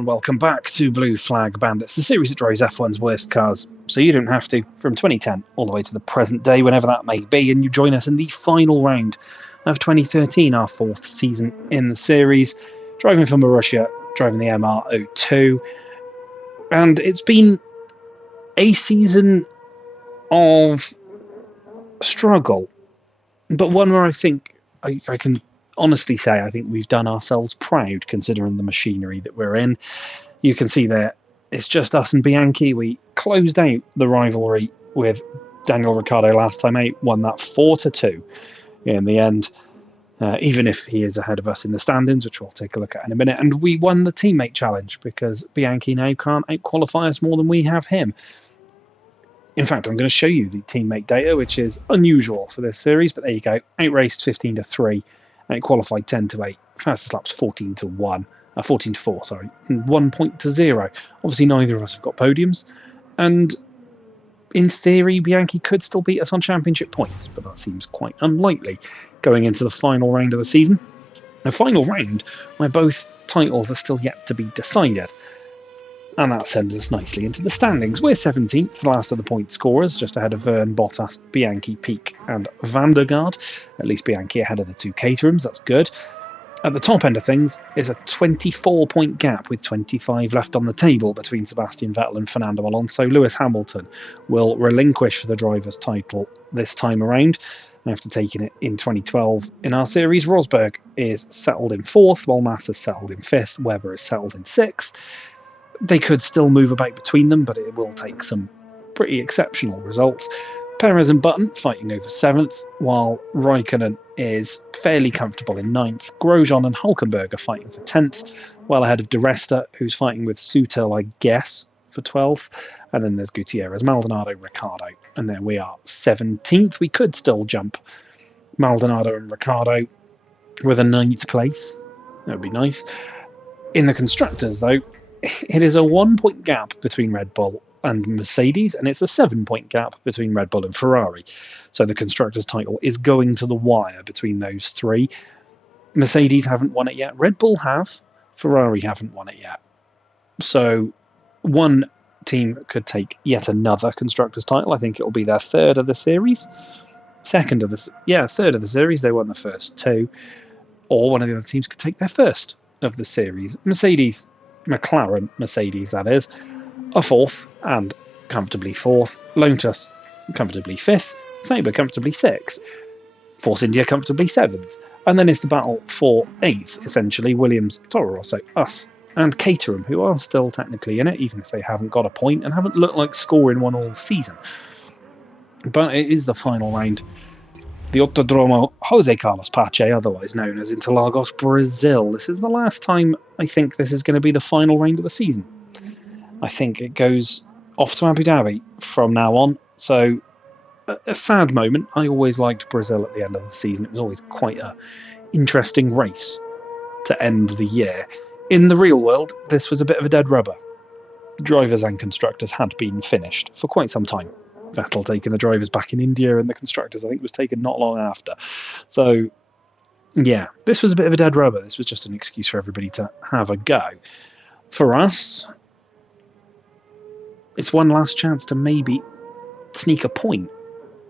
and welcome back to Blue Flag Bandits, the series that drives F1's worst cars, so you don't have to, from 2010 all the way to the present day, whenever that may be, and you join us in the final round of 2013, our fourth season in the series, driving for Marussia, driving the MR02, and it's been a season of struggle, but one where I think I can honestly say I think we've done ourselves proud considering the machinery that we're in. You can see there it's just us and Bianchi. We closed out the rivalry with Daniel Ricciardo last time out, won that 4-2 in the end, even if he is ahead of us in the standings, which we'll take a look at in a minute. And we won the teammate challenge because Bianchi now can't out-qualify us more than we have him. In fact, I'm going to show you the teammate data, which is unusual for this series, but there you go. Outraced 15-3. It qualified 10-8, fastest laps 14-1, 14-4, sorry, and 1-0. Obviously, neither of us have got podiums, and in theory, Bianchi could still beat us on championship points, but that seems quite unlikely going into the final round of the season. A final round where both titles are still yet to be decided. And that sends us nicely into the standings. We're 17th, last of the point scorers, just ahead of Verne, Bottas, Bianchi, Peak and Vandergaard. At least Bianchi ahead of the two Caterhams, that's good. At the top end of things is a 24-point gap with 25 left on the table between Sebastian Vettel and Fernando Alonso. Lewis Hamilton will relinquish the driver's title this time around, after taking it in 2012 in our series. Rosberg is settled in 4th, while Massa is settled in 5th, Webber is settled in 6th. They could still move about between them, but it will take some pretty exceptional results. Perez and Button fighting over 7th, while Raikkonen is fairly comfortable in 9th. Grosjean and Hulkenberg are fighting for 10th, well ahead of De Resta, who's fighting with Sutil, I guess, for 12th. And then there's Gutierrez, Maldonado, Ricciardo. And there we are, 17th. We could still jump Maldonado and Ricciardo with a 9th place. That would be nice. In the Constructors, though, it is a 1-point gap between Red Bull and Mercedes, and it's a 7-point gap between Red Bull and Ferrari. So the Constructors' title is going to the wire between those three. Mercedes haven't won it yet. Red Bull have. Ferrari haven't won it yet. So one team could take yet another Constructors' title. I think it'll be their third of the series. Third of the series. They won the first two. Or one of the other teams could take their first of the series. McLaren, Mercedes that is, are 4th and comfortably 4th. Lotus comfortably 5th. Sauber comfortably 6th. Force India comfortably 7th. And then it's the battle for 8th, essentially. Williams, Toro Rosso, us, and Caterham, who are still technically in it, even if they haven't got a point and haven't looked like scoring one all season. But it is the final round. The Autodromo Jose Carlos Pache, otherwise known as Interlagos, Brazil. This is the last time I think this is going to be the final round of the season. I think it goes off to Abu Dhabi from now on. So, a sad moment. I always liked Brazil at the end of the season. It was always quite an interesting race to end the year. In the real world, this was a bit of a dead rubber. Drivers and constructors had been finished for quite some time. Vettel taking the drivers back in India, and the constructors, I think, was taken not long after. So, yeah, this was a bit of a dead rubber. This was just an excuse for everybody to have a go. For us, it's one last chance to maybe sneak a point,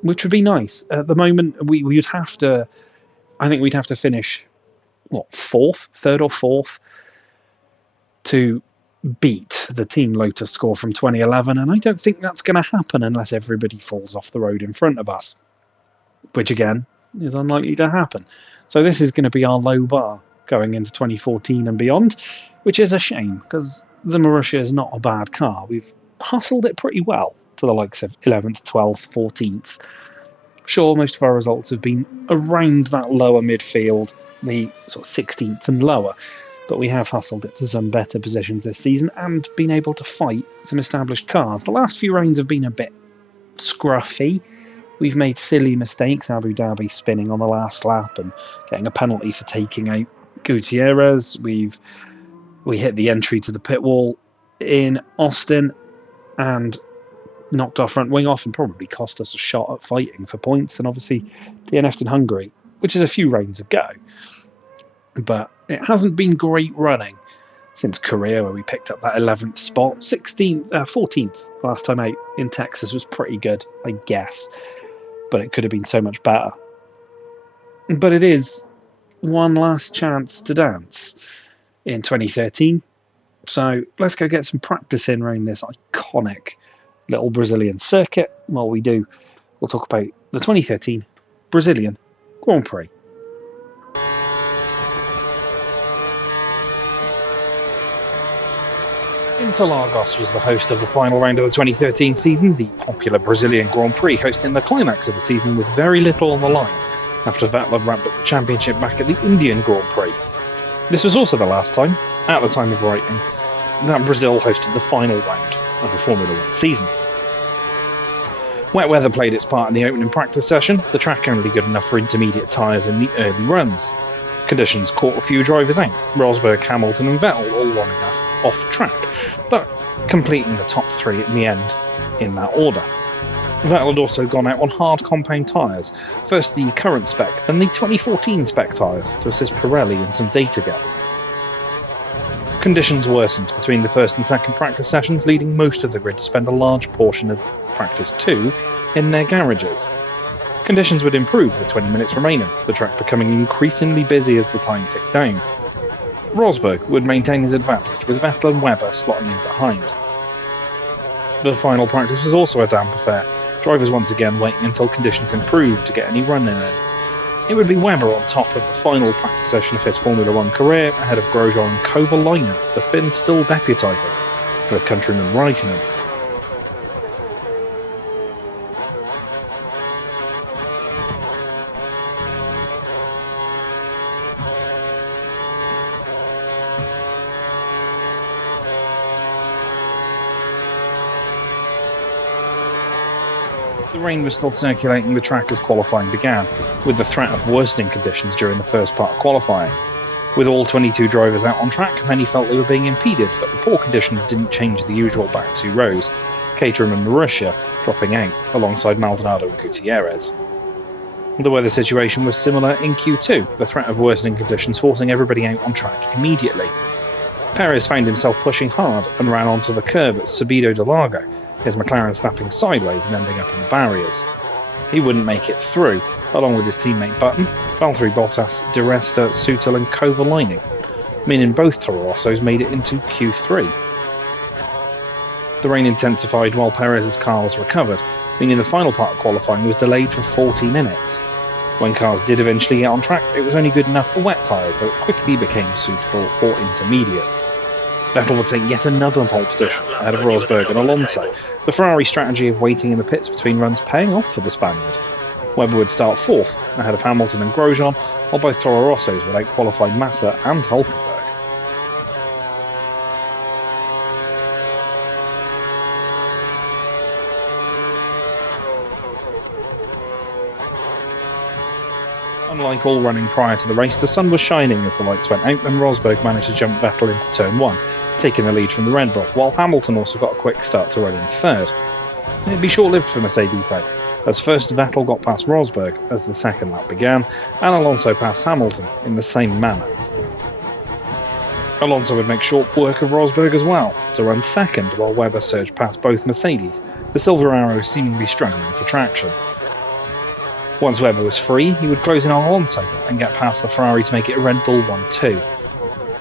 which would be nice. At the moment, we'd have to, I think we'd have to finish, third or fourth, to beat the Team Lotus score from 2011, and I don't think that's going to happen unless everybody falls off the road in front of us, which again is unlikely to happen. So this is going to be our low bar going into 2014 and beyond, which is a shame because the Marussia is not a bad car. We've hustled it pretty well to the likes of 11th, 12th, 14th. Sure, most of our results have been around that lower midfield, the sort of 16th and lower, but we have hustled it to some better positions this season and been able to fight some established cars. The last few rounds have been a bit scruffy. We've made silly mistakes, Abu Dhabi spinning on the last lap and getting a penalty for taking out Gutierrez. We hit the entry to the pit wall in Austin and knocked our front wing off and probably cost us a shot at fighting for points, and obviously DNF'd in Hungary, which is a few rounds ago. But it hasn't been great running since Korea, where we picked up that 11th spot. 14th last time out in Texas was pretty good, I guess, but it could have been so much better. But it is one last chance to dance in 2013, so let's go get some practice in around this iconic little Brazilian circuit. While we do, we'll talk about the 2013 Brazilian Grand Prix. Interlagos was the host of the final round of the 2013 season, the popular Brazilian Grand Prix, hosting the climax of the season with very little on the line after Vettel had wrapped up the championship back at the Indian Grand Prix. This was also the last time, at the time of writing, that Brazil hosted the final round of the Formula 1 season. Wet weather played its part in the opening practice session, the track only good enough for intermediate tyres in the early runs. Conditions caught a few drivers out, Rosberg, Hamilton and Vettel all running off track, but completing the top three in the end in that order. Vettel had also gone out on hard compound tyres, first the current spec, then the 2014 spec tyres to assist Pirelli in some data gathering. Conditions worsened between the first and second practice sessions, leading most of the grid to spend a large portion of practice 2 in their garages. Conditions would improve with 20 minutes remaining, the track becoming increasingly busy as the time ticked down. Rosberg would maintain his advantage, with Vettel and Webber slotting in behind. The final practice was also a damp affair, drivers once again waiting until conditions improved to get any running in. It would be Webber on top of the final practice session of his Formula 1 career, ahead of Grohl and Kovalainen, the Finn still deputising for countryman Raikkonen. The rain was still circulating the track as qualifying began, with the threat of worsening conditions during the first part of qualifying. With all 22 drivers out on track, many felt they were being impeded, but the poor conditions didn't change the usual back two rows, Caterham and Marussia dropping out alongside Maldonado and Gutierrez. The weather situation was similar in Q2, the threat of worsening conditions forcing everybody out on track immediately. Perez found himself pushing hard and ran onto the curb at Subido de Largo, his McLaren snapping sideways and ending up in the barriers. He wouldn't make it through, along with his teammate Button, Valtteri Bottas, Di Resta, Sutil and Kovalainen, meaning both Toro Rossos made it into Q3. The rain intensified while Perez's car was recovered, meaning the final part of qualifying was delayed for 40 minutes. When cars did eventually get on track, it was only good enough for wet tyres, though it quickly became suitable for intermediates. Vettel would take yet another pole position ahead of Rosberg and Alonso, the Ferrari strategy of waiting in the pits between runs paying off for the Spaniard. Webber would start fourth, ahead of Hamilton and Grosjean, while both Toro Rossos would out-qualify Massa and Hulkenberg. Unlike all running prior to the race, the sun was shining as the lights went out and Rosberg managed to jump Vettel into turn 1, taking the lead from the Red Bull, while Hamilton also got a quick start to run in third. It'd be short-lived for Mercedes though, as first Vettel got past Rosberg as the second lap began, and Alonso passed Hamilton in the same manner. Alonso would make short work of Rosberg as well, to run second while Webber surged past both Mercedes, the Silver Arrow seemingly struggling for traction. Once Webber was free, he would close in on Alonso and get past the Ferrari to make it a Red Bull 1-2.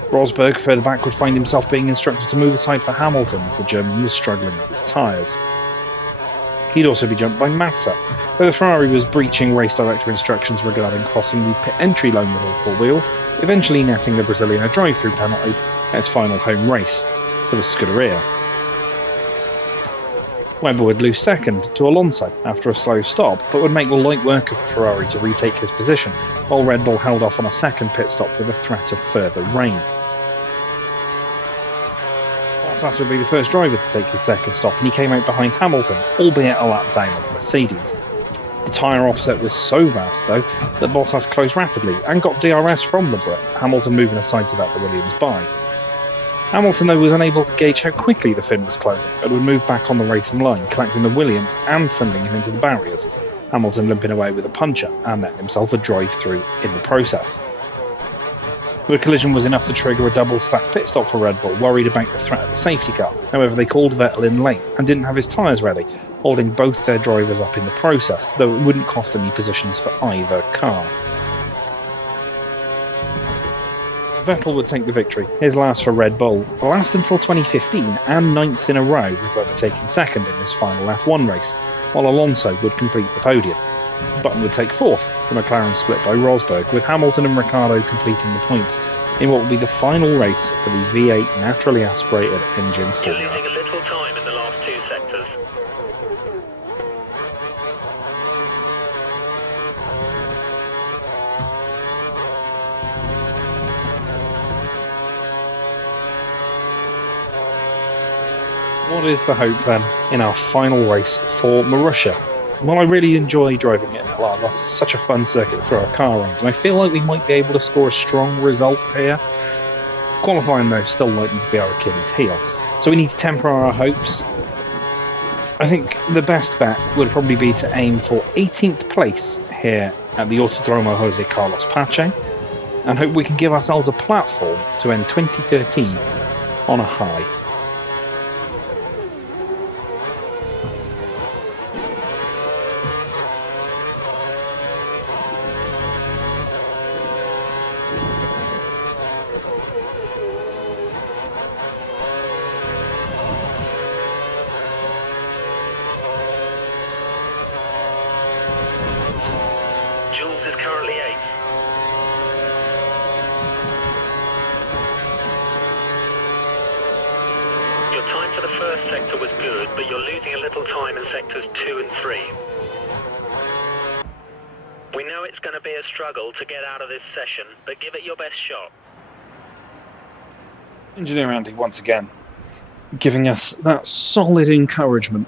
Rosberg further back would find himself being instructed to move aside for Hamilton as the German was struggling with his tyres. He'd also be jumped by Massa, though the Ferrari was breaching race director instructions regarding crossing the pit entry line with all four wheels, eventually netting the Brazilian a drive-through penalty at its final home race for the Scuderia. Webber would lose second to Alonso after a slow stop, but would make light work of the Ferrari to retake his position, while Red Bull held off on a second pit stop with a threat of further rain. Bottas would be the first driver to take his second stop, and he came out behind Hamilton, albeit a lap down on Mercedes. The tyre offset was so vast, though, that Bottas closed rapidly and got DRS from the Brit, Hamilton moving aside to let the Williams by. Hamilton, though, was unable to gauge how quickly the Finn was closing and would move back on the racing line, collecting the Williams and sending him into the barriers, Hamilton limping away with a puncture and netting himself a drive-through in the process. The collision was enough to trigger a double-stack pit stop for Red Bull, worried about the threat of a safety car. However, they called Vettel in late and didn't have his tyres ready, holding both their drivers up in the process, though it wouldn't cost any positions for either car. Vettel would take the victory, his last for Red Bull, last until 2015 and 9th in a row, with Webber taking second in his final F1 race, while Alonso would complete the podium. Button would take 4th, the McLaren split by Rosberg, with Hamilton and Ricciardo completing the points in what will be the final race for the V8 naturally aspirated engine formula. You're losing a little time in the last 2 sectors. What is the hope then in our final race for Marussia? Well, I really enjoy driving it in Interlagos. It's such a fun circuit to throw a car around, and I feel like we might be able to score a strong result here. Qualifying, though, still likely to be our Achilles heel, so we need to temper our hopes. I think the best bet would probably be to aim for 18th place here at the Autodromo Jose Carlos Pache, and hope we can give ourselves a platform to end 2013 on a high. Is currently 8th. Your time for the first sector was good, but you're losing a little time in sectors 2 and 3. We know it's going to be a struggle to get out of this session, but give it your best shot. Engineer Andy once again giving us that solid encouragement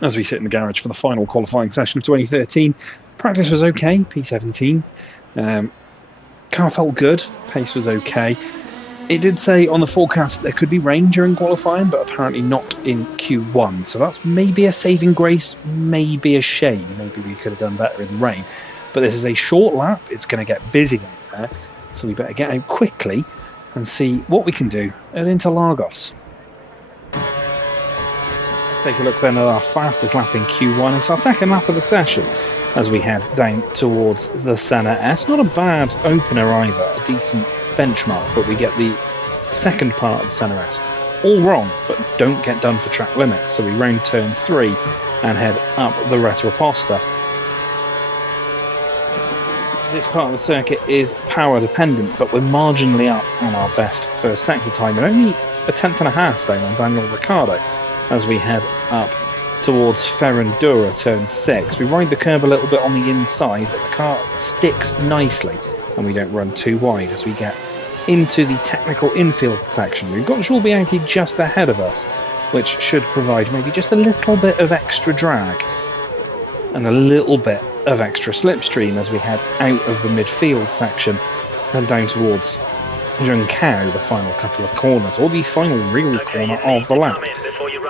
as we sit in the garage for the final qualifying session of 2013. Practice was okay, P17. Car felt good, pace was okay. It did say on the forecast that there could be rain during qualifying, but apparently not in Q1. So that's maybe a saving grace, maybe a shame. Maybe we could have done better in the rain. But this is a short lap, it's going to get busy out there, so we better get out quickly and see what we can do at Interlagos. Let's take a look then at our fastest lap in Q1. It's our second lap of the session as we head down towards the Senna S. Not a bad opener either, a decent benchmark, but we get the second part of the Senna S all wrong, but don't get done for track limits. So we round turn 3 and head up the Retroposta. This part of the circuit is power dependent, but we're marginally up on our best first sector time and only a 10.5 down on Daniel Ricciardo as we head up towards Ferrandura turn 6. We ride the curb a little bit on the inside, but the car sticks nicely and we don't run too wide as we get into the technical infield section. We've got Jules Bianchi just ahead of us, which should provide maybe just a little bit of extra drag and a little bit of extra slipstream as we head out of the midfield section and down towards Juncao, the final couple of corners, or the final real corner of the lap.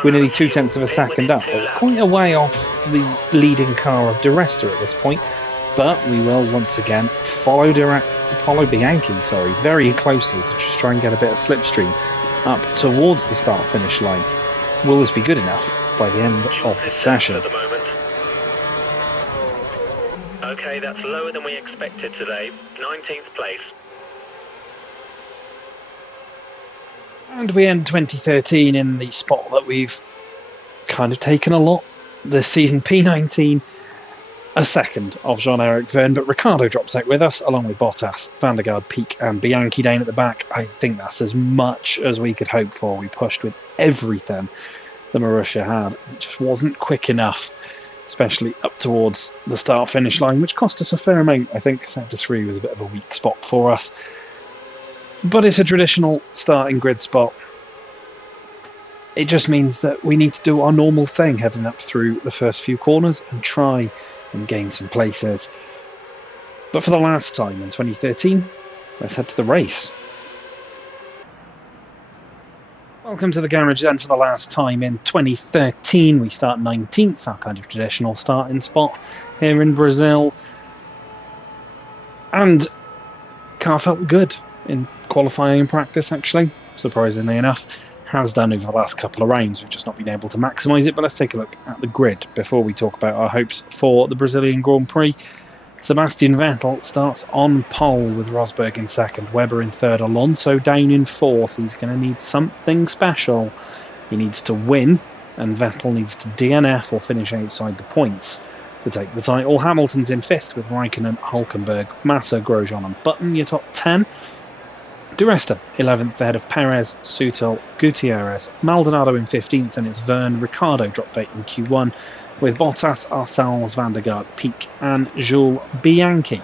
We're nearly 0.2 of a second up, but we're quite a way off the leading car of Di Resta at this point, but we will once again follow Bianchi very closely to just try and get a bit of slipstream up towards the start-finish line. Will this be good enough by the end of the session? Okay, that's lower than we expected today. 19th place. And we end 2013 in the spot that we've kind of taken a lot this season. P19, a second of Jean-Eric Vergne, but Ricciardo drops out with us, along with Bottas, Van der Garde, Pique and Bianchi down at the back. I think that's as much as we could hope for. We pushed with everything the Marussia had. It just wasn't quick enough, especially up towards the start-finish line, which cost us a fair amount. I think Sector 3 was a bit of a weak spot for us. But it's a traditional starting grid spot. It just means that we need to do our normal thing, heading up through the first few corners and try and gain some places. But for the last time in 2013, let's head to the race. Welcome to the garage then for the last time in 2013. We start 19th, our kind of traditional starting spot here in Brazil. And car felt good in qualifying practice, actually, surprisingly enough. Has done over the last couple of rounds. We've just not been able to maximise it. But let's take a look at the grid before we talk about our hopes for the Brazilian Grand Prix. Sebastian Vettel starts on pole with Rosberg in second, Webber in third, Alonso down in fourth. He's going to need something special. He needs to win, and Vettel needs to DNF or finish outside the points to take the title. Hamilton's in fifth with Raikkonen, Hulkenberg, Massa, Grosjean and Button, your top 10. Di Resta, 11th ahead of Perez, Sutil, Gutierrez, Maldonado in 15th, and it's Verne. Ricciardo dropped 8 in Q1, with Bottas, Arcels, Van der Garde, Pique and Jules Bianchi.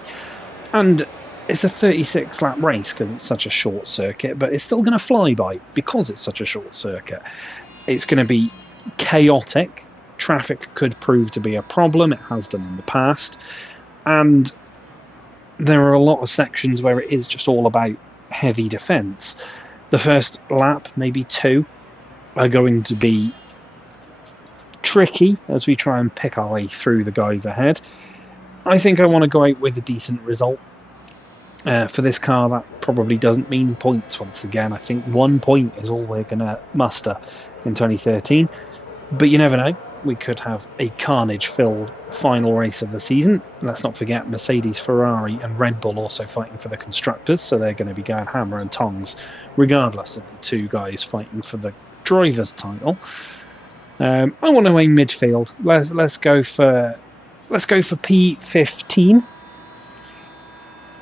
And it's a 36-lap race because it's such a short circuit, but it's still going to fly by because it's such a short circuit. It's going to be chaotic. Traffic could prove to be a problem. It has done in the past. And there are a lot of sections where it is just all about heavy defence. The first lap, maybe two, are going to be tricky as we try and pick our way through the guys ahead. I think I want to go out with a decent result. For this car, that probably doesn't mean points once again. I think 1 point is all we're going to muster in 2013. But you never know. We could have a carnage-filled final race of the season. Let's not forget Mercedes, Ferrari and Red Bull also fighting for the constructors, so they're going to be going hammer and tongs regardless of the two guys fighting for the driver's title. I want to aim midfield. Let's go for P15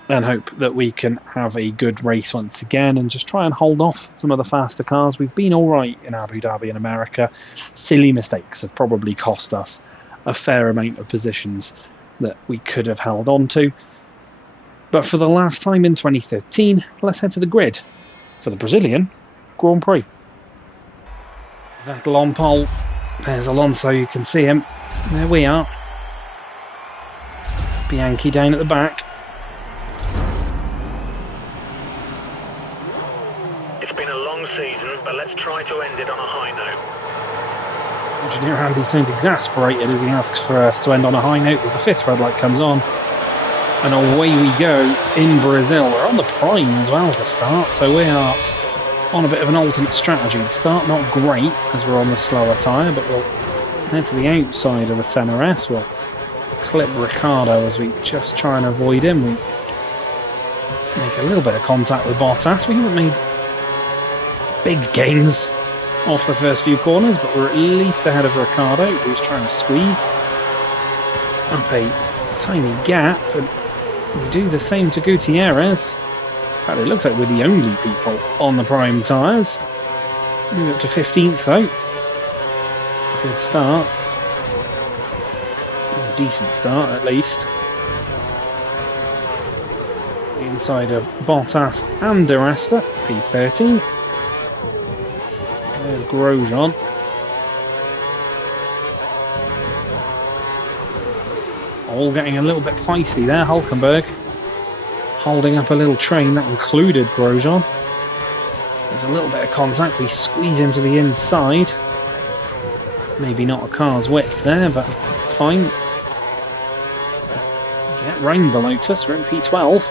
and hope that we can have a good race once again and just try and hold off some of the faster cars. We've been all right in Abu Dhabi and America. Silly mistakes have probably cost us a fair amount of positions that we could have held on to. But for the last time in 2013, let's head to the grid for the Brazilian Grand Prix. Vettel on pole. There's Alonso, you can see him. There we are. Bianchi down at the back. Season, but let's try to end it on a high note. Engineer Andy sounds exasperated as he asks for us to end on a high note as the fifth red light comes on. And away we go in Brazil. We're on the prime as well to start, so we are on a bit of an alternate strategy. The start not great as we're on the slower tyre, but we'll head to the outside of the Senna S. We'll clip Ricciardo as we just try and avoid him. We make a little bit of contact with Bottas. We haven't made big gains off the first few corners, but we're at least ahead of Ricciardo, who's trying to squeeze up a tiny gap, and we do the same to Gutierrez. In fact, it looks like we're the only people on the prime tyres. Move up to 15th though. It's a good start. A decent start at least. Inside of Bottas and Di Resta, P13. There's Grosjean. All getting a little bit feisty there. Hulkenberg holding up a little train. That included Grosjean. There's a little bit of contact. We squeeze into the inside. Maybe not a car's width there, but fine. Get round the Lotus. We're in P12.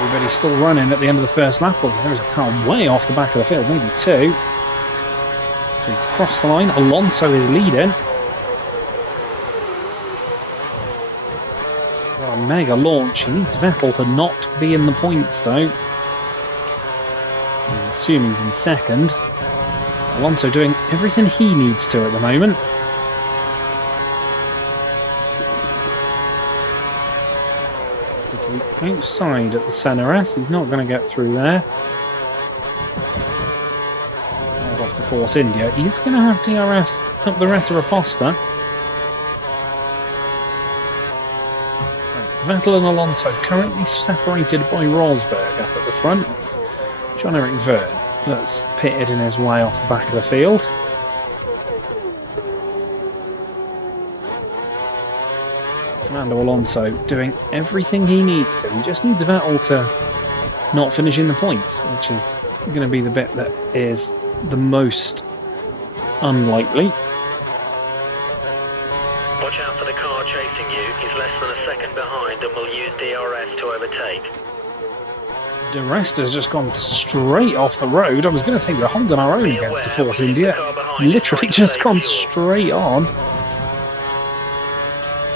Everybody's still running at the end of the first lap. Well, there's a car way off the back of the field, maybe two. So we cross the line. Alonso is leading. Well, a mega launch. He needs Vettel to not be in the points, though. I assume he's in second. Alonso doing everything he needs to at the moment. Outside at the Senna S, he's not going to get through there. Hold off the Force India. He's going to have DRS up the Retro-Aposta. Vettel and Alonso currently separated by Rosberg up at the front. It's Jean-Eric Verne that's pitted in his way off the back of the field. Fernando Alonso doing everything he needs to. He just needs Vettel to not finish in the points, which is going to be the bit that is the most unlikely. Watch out for the car chasing you. He's less than a second behind and will use DRS to overtake. The rest has just gone straight off the road. I was going to say we're holding our own against the Force India. Literally just gone straight on.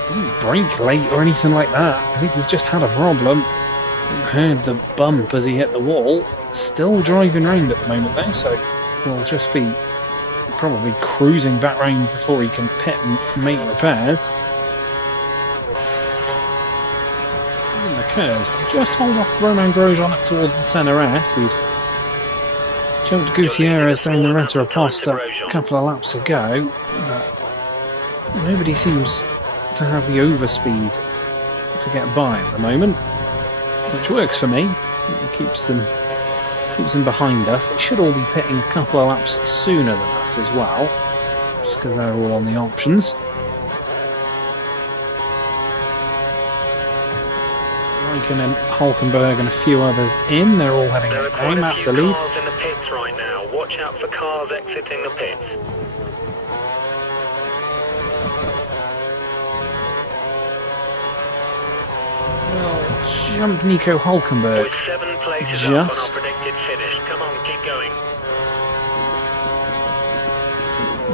Didn't brake late or anything like that. I think he's just had a problem. Heard the bump as he hit the wall. Still driving round at the moment though, so we'll just be probably cruising back round before he can pit and make repairs. In the curves, to just hold off Romain Grosjean up towards the centre S. He'd jumped Gutierrez down the Retta Aposta a couple of laps ago, but nobody seems to have the overspeed to get by at the moment, which works for me. It keeps them behind us. They should all be pitting a couple of laps sooner than us as well, just because they're all on the options. Raikkonen and Hulkenberg and a few others in. They're all heading There are down. quite a That's few the lead. cars in the pits right now. Watch out for cars exiting the pits. Well, jump Nico Hulkenberg. With 7 places up on our Just predicted finish. Come on, keep going.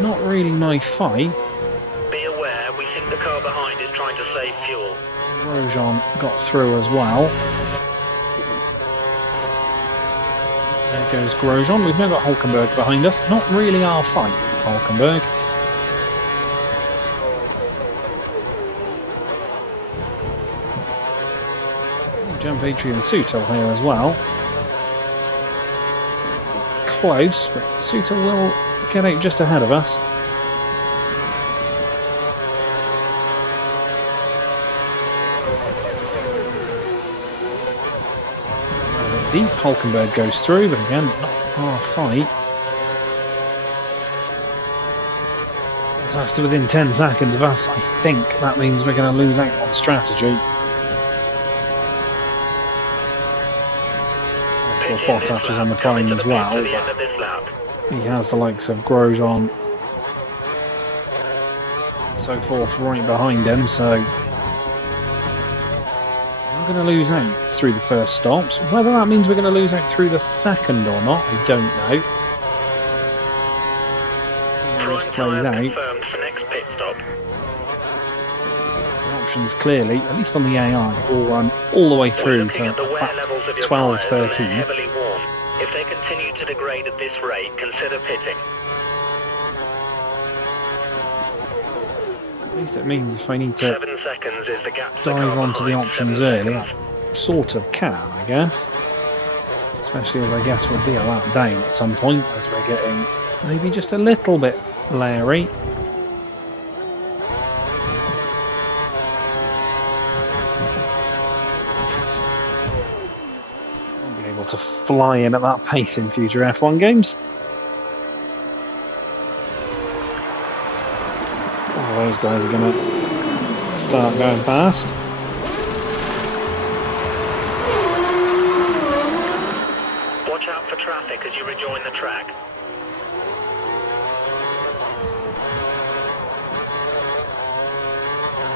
not really my fight. Be aware, we think the car behind is trying to save fuel. Grosjean got through as well. There goes Grosjean. We've now got Hulkenberg behind us. Not really our fight, Hulkenberg. Jump Adrian Sutil here as well. Close, but Sutil will get out just ahead of us. Deep Hulkenberg goes through, but again, not our fight. That's to within 10 seconds of us. I think that means we're going to lose out on strategy. Bottas was on the prime as well, but he has the likes of Grosjean, so forth right behind him, so we're going to lose out through the first stops. Whether that means we're going to lose out through the second or not, I don't know. Prime tyre confirmed for next pit stop. The options clearly, at least on the AI, will run all the way through to 12-13. Heavily warm. If they continue to degrade at this rate, consider pitting. At least it means if I need to 7 seconds is the gap to dive the onto the behind, options 7 early, seconds. I sort of can, I guess. Especially as I guess we'll be a lap down at some point as we're getting maybe just a little bit leery. Won't be able to fly in at that pace in future F1 games. Those guys are going to start going past. Watch out for traffic as you rejoin the track.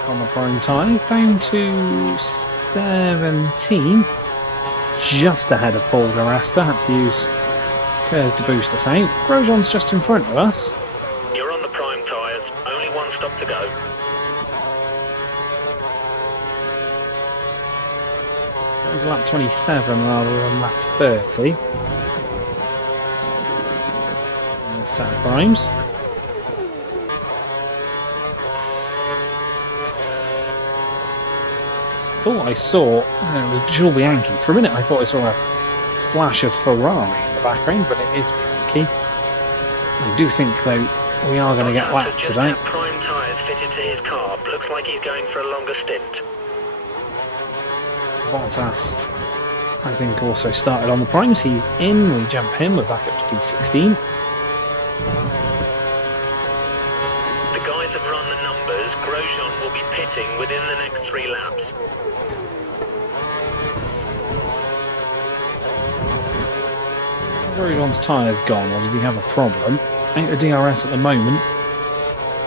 On the prime tyres, down to 17th, just ahead of Paul di Resta. Had to use Kerrs to boost us out. Grosjean's just in front of us. You're on the prime tyres, only one stop to go. That was lap 27 rather than lap 30. And a set of primes. Thought I saw, it was Jules Bianchi. For a minute I thought I saw a flash of Ferrari in the background, but it is Bianchi. I do think though we are going to get lapped Just today. had prime tyres fitted to his car. Looks like he's going for a longer stint. Bottas, I think, also started on the primes. He's in, we jump him, we're back up to P16. The guys have run the numbers. Grosjean will be pitting within the next 3 laps. Grosjean's tyre's gone, or does he have a problem? Out of DRS at the moment.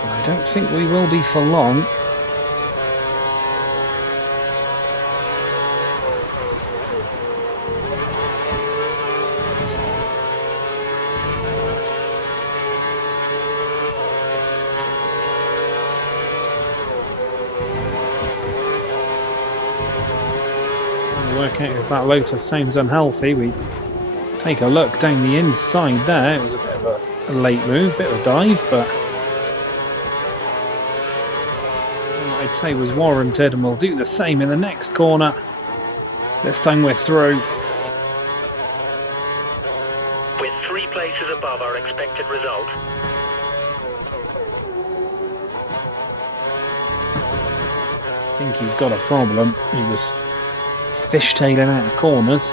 But I don't think we will be for long. Work out if that Lotus sounds unhealthy. We take a look down the inside there. It was a bit of a late move, bit of a dive, but I'd say was warranted, and we'll do the same in the next corner. This time we're through. We're 3 places above our expected result. I think he's got a problem. He was fishtailing out of corners.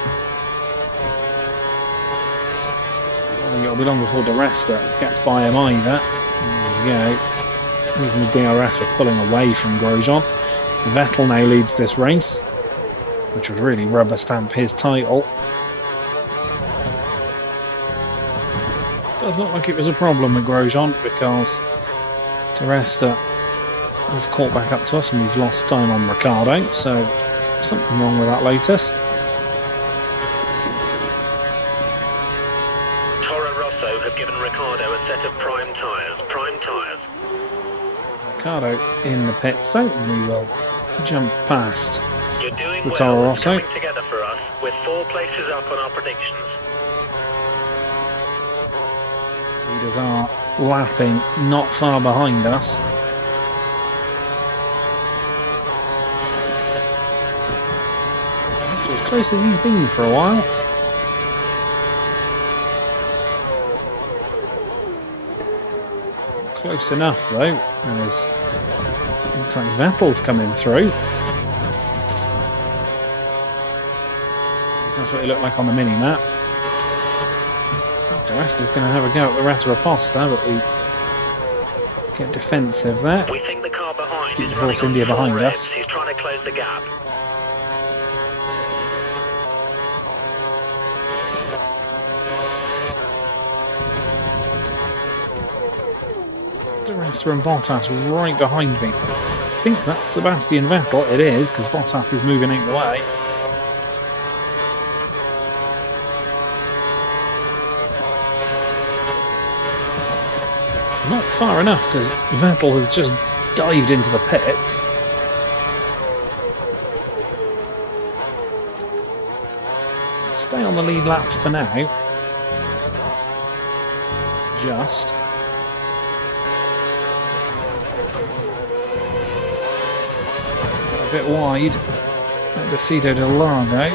I think it'll be long before DeResta gets by him either. There we go. Even the DRS were pulling away from Grosjean. Vettel now leads this race, which would really rubber stamp his title. Does look like it was a problem with Grosjean because DeResta has caught back up to us and we've lost time on Ricciardo, so something wrong with that Lotus. Toro Rosso have given Ricciardo a set of prime tyres. Prime tyres. Ricciardo in the pits though, and we will jump past You're doing the well. Toro It's Rosso. coming together for us. We're 4 places up on our predictions. Leaders are lapping not far behind us. That's as close as he's been for a while. Close enough though, as looks like Vettel's coming through. That's what it looked like on the mini-map. The rest is going to have a go at the Retro-Aposta, but we get defensive there. We think the car behind Keep is Force running India on full behind revs. us. He's trying to close the gap. The rest are in Bottas right behind me. I think that's Sebastian Vettel. It is, because Bottas is moving out the way. Not far enough, because Vettel has just dived into the pits. Stay on the lead lap for now. Just. A bit wide at Decido del Lago.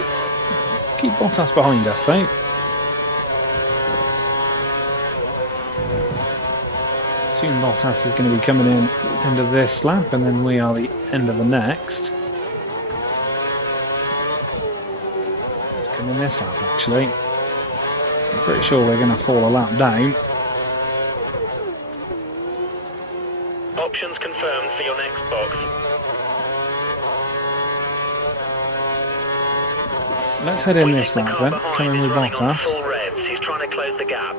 Keep Bottas behind us though. Soon Bottas is going to be coming in end of this lap, and then we are the end of the next. Come in this lap actually. I'm pretty sure we're going to fall a lap down. Options confirmed for your next box. Let's head in We this think the lap car then. behind Come in is with running on Bottas. full revs. He's trying to close the gap.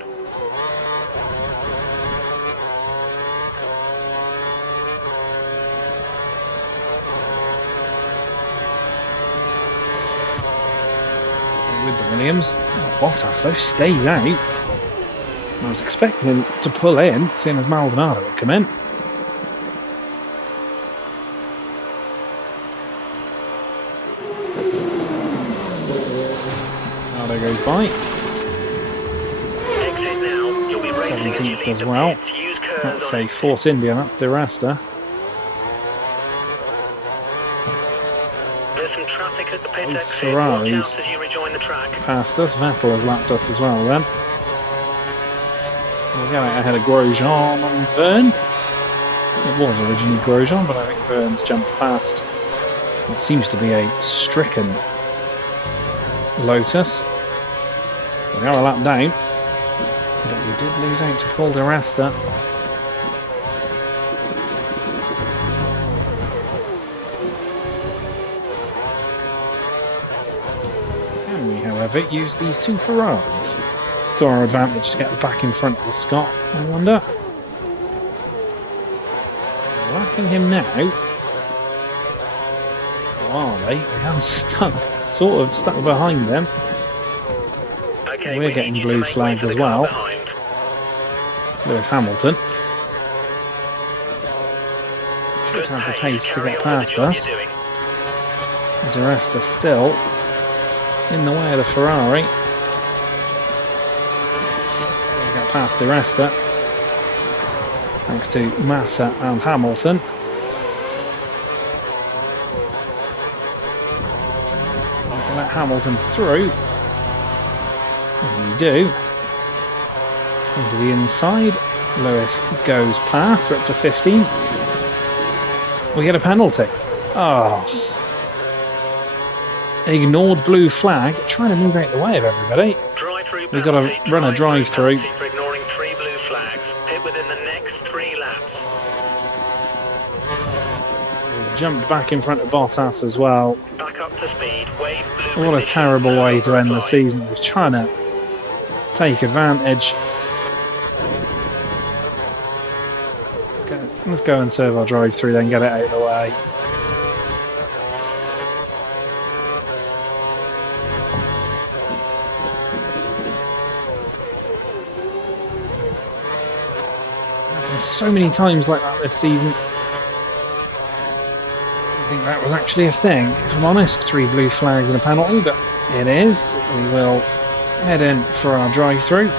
With the Williams. Bottas though stays out. I was expecting him to pull in, seeing as Maldonado would come in. Maldonado goes by. Exit now. You'll be racing as you 17th leave as the well. pits. Use curves That's on a Force India, that's DeResta. There's some traffic at the pit Oh, exit. Ferraris. Watch out as you rejoin the track. Past us, Vettel has lapped us as well then. We'll get out ahead of Grosjean and Vern. It was originally Grosjean, but I think Vern's jumped past what seems to be a stricken Lotus. We are a lap down, but we did lose out to Paul DeResta. Can we, however, use these two Ferraris to our advantage to get back in front of the Scot, I wonder? Stopping him now. Or are they? They are stuck, sort of stuck behind them. Okay, We're getting blue flagged as well. Lewis Hamilton should have the pace to get past us. Di Resta still in the way of the Ferrari. We get past Di Resta thanks to Massa and Hamilton. Need to let Hamilton through. And we do. Into the inside. Lewis goes past. We're up to 15th. We get a penalty. Oh. Ignored blue flag. Trying to move out the way of everybody. We've got to run a drive through. For ignoring 3 blue flags. Pit within the next 3 laps. Jumped back in front of Bottas as well. Back up to speed. Wave blue. What a terrible way to end the season. We're trying to take advantage. Let's go and serve our drive through, then get it out of the way. Happened so many times like that this season. I think that was actually a thing. If I'm honest, 3 blue flags and a penalty, but it is. We will head in for our drive through.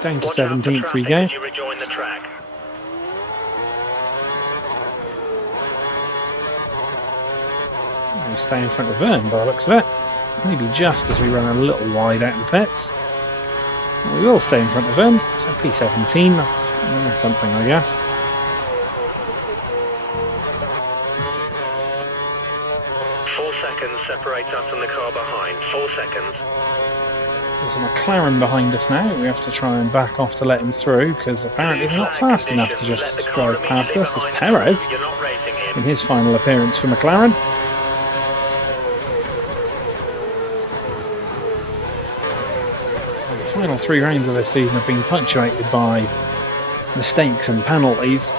Down to 17th we go. We stay in front of Vern by the looks of it. Maybe just as we run a little wide out of the pits. We will stay in front of Vern. So P17, that's something I guess. Seconds separates us from the car behind. 4 seconds. There's a McLaren behind us now. We have to try and back off to let him through because apparently he's not fast enough to just drive past us. It's Perez in his final appearance for McLaren. And the final 3 rounds of this season have been punctuated by mistakes and penalties.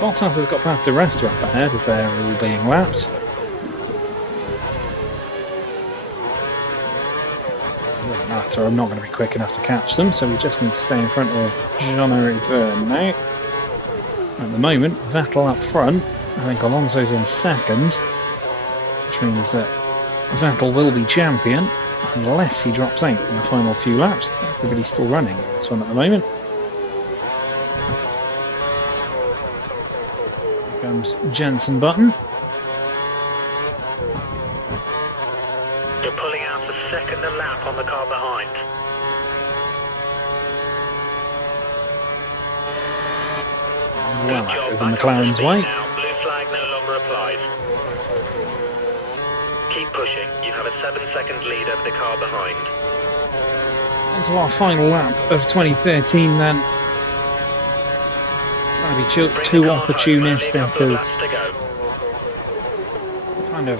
Bottas has got past the rest up ahead as they're all being lapped. It doesn't matter, I'm not going to be quick enough to catch them, so we just need to stay in front of Jean-Eric Verne now. At the moment, Vettel up front. I think Alonso's in second, which means that Vettel will be champion unless he drops out in the final few laps. Everybody's still running in this one at the moment. Comes Jensen Button. You're pulling out a second a lap on the car behind. Well out of the McLaren's way. Now. Blue flag no longer applies. Keep pushing. You have a 7-second lead over the car behind. On to our final lap of 2013 then. Trying to be too opportunistic as kind of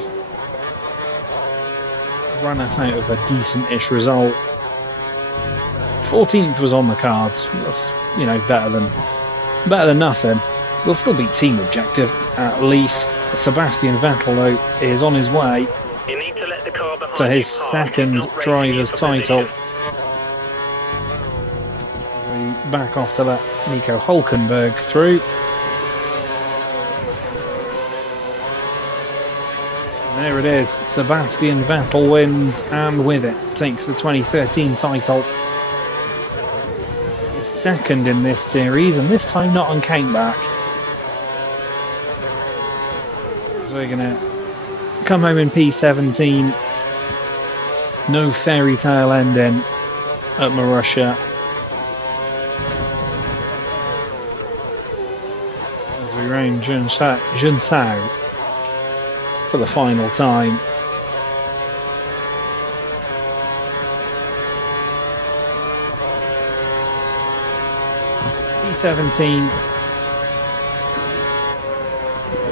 run us out of a decent-ish result. 14th was on the cards. That's, you know, better than nothing. We'll still beat team objective at least. Sebastian Vettel though is on his way to his second driver's title. Back off to let Nico Hülkenberg through. And there it is, Sebastian Vettel wins and with it takes the 2013 title. He's second in this series and this time not on countback. So we're going to come home in P17. No fairy tale ending at Marussia. Round Junsao for the final time. 17.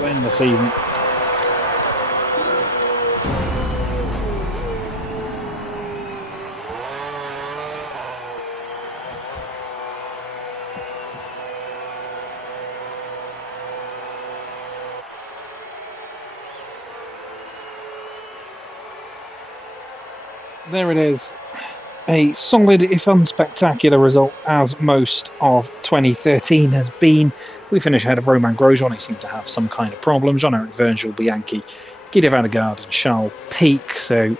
Win the season. There it is. A solid, if unspectacular, result, as most of 2013 has been. We finish ahead of Romain Grosjean, who seemed to have some kind of problem. Jean-Eric Vergne, Bianchi, Guido van der Garde and Charles Pic. So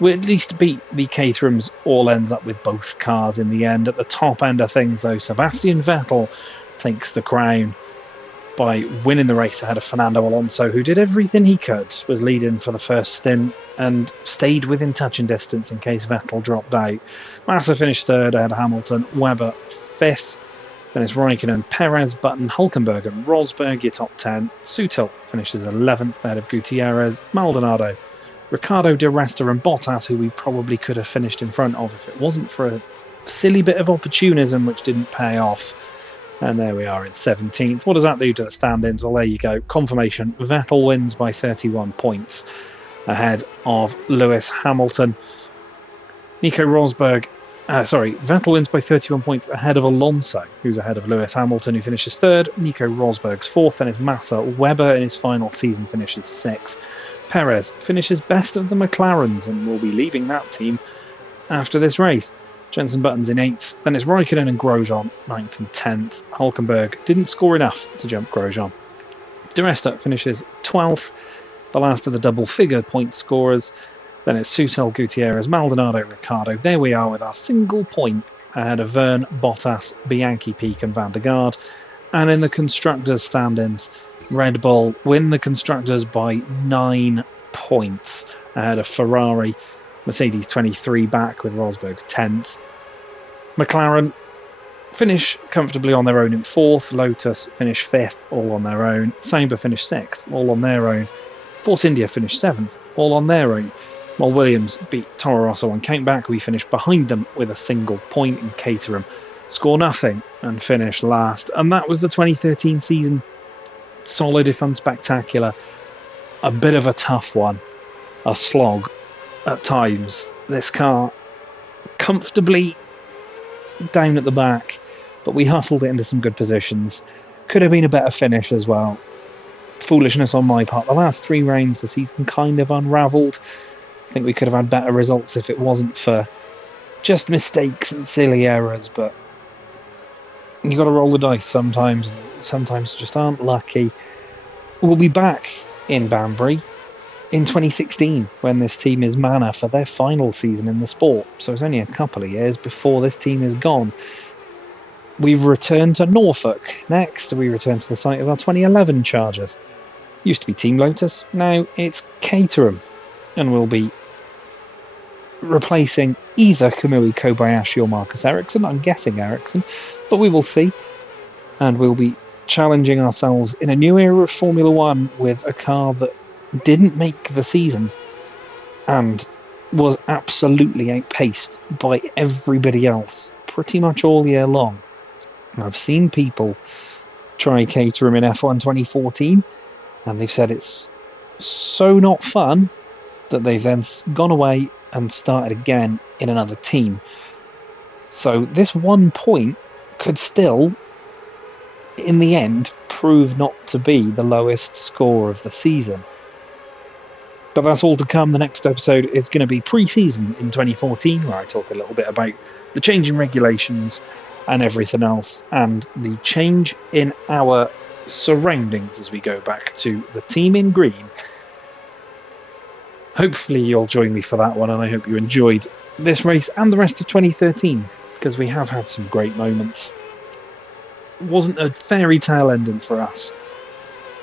we at least beat the Caterhams. All ends up with both cars in the end. At the top end of things, though, Sebastian Vettel takes the crown by winning the race ahead of Fernando Alonso, who did everything he could, was leading for the first stint and stayed within touching distance in case Vettel dropped out. Massa finished third ahead of Hamilton, Webber fifth, then it's Raikkonen, Perez, Button, Hulkenberg and Rosberg, your top 10. Sutil finishes 11th ahead of Gutierrez, Maldonado, Ricciardo, Di Resta and Bottas, who we probably could have finished in front of if it wasn't for a silly bit of opportunism which didn't pay off. And there we are in 17th. What does that do to the standings? Well, there you go. Confirmation. Vettel wins by 31 points ahead of Lewis Hamilton. Vettel wins by 31 points ahead of Alonso, who's ahead of Lewis Hamilton, who finishes third. Nico Rosberg's fourth, then it's Massa. Webber in his final season finishes sixth. Perez finishes best of the McLarens and will be leaving that team after this race. Jenson Button's in 8th, then it's Raikkonen and Grosjean, 9th and 10th. Hulkenberg didn't score enough to jump Grosjean. Di Resta finishes 12th, the last of the double-figure point scorers. Then it's Sutil, Gutierrez, Maldonado, Ricciardo. There we are with our single point ahead of Vergne, Bottas, Bianchi, Pic and van der Garde. And in the Constructors' standings, Red Bull win the Constructors by 9 points ahead of Ferrari. Mercedes 23 back with Rosberg's 10th. McLaren finish comfortably on their own in 4th. Lotus finish 5th, all on their own. Sauber finish 6th, all on their own. Force India finish 7th, all on their own. While Williams beat Toro Rosso on countback, we finish behind them with a single point, in Caterham score nothing and finish last. And that was the 2013 season. Solid if unspectacular. A bit of a tough one. A slog at times. This car comfortably down at the back, but we hustled it into some good positions. Could have been a better finish as well. Foolishness on my part. The last 3 rounds the season kind of unravelled. I think we could have had better results if it wasn't for just mistakes and silly errors, but you got to roll the dice sometimes, and sometimes just aren't lucky. We'll be back in Banbury in 2016, when this team is Manor for their final season in the sport. So it's only a couple of years before this team is gone. We've returned to Norfolk. Next, we return to the site of our 2011 Chargers. Used to be Team Lotus, now it's Caterham. And we'll be replacing either Kamui Kobayashi or Marcus Ericsson. I'm guessing Ericsson, but we will see. And we'll be challenging ourselves in a new era of Formula One with a car that didn't make the season and was absolutely outpaced by everybody else pretty much all year long. I've seen people try Caterham in F1 2014 and they've said it's so not fun that they've then gone away and started again in another team. So this 1 point could still, in the end, prove not to be the lowest score of the season. But that's all to come. The next episode is going to be pre-season in 2014, where I talk a little bit about the changing regulations and everything else, and the change in our surroundings as we go back to the team in green. Hopefully you'll join me for that one, and I hope you enjoyed this race and the rest of 2013, because we have had some great moments. It wasn't a fairy tale ending for us,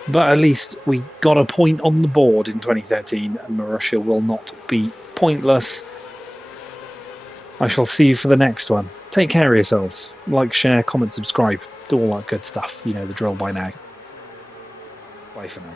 but at least we got a point on the board in 2013, and Marussia will not be pointless. I shall see you for the next one. Take care of yourselves. Like, share, comment, subscribe. Do all that good stuff. You know the drill by now. Bye for now.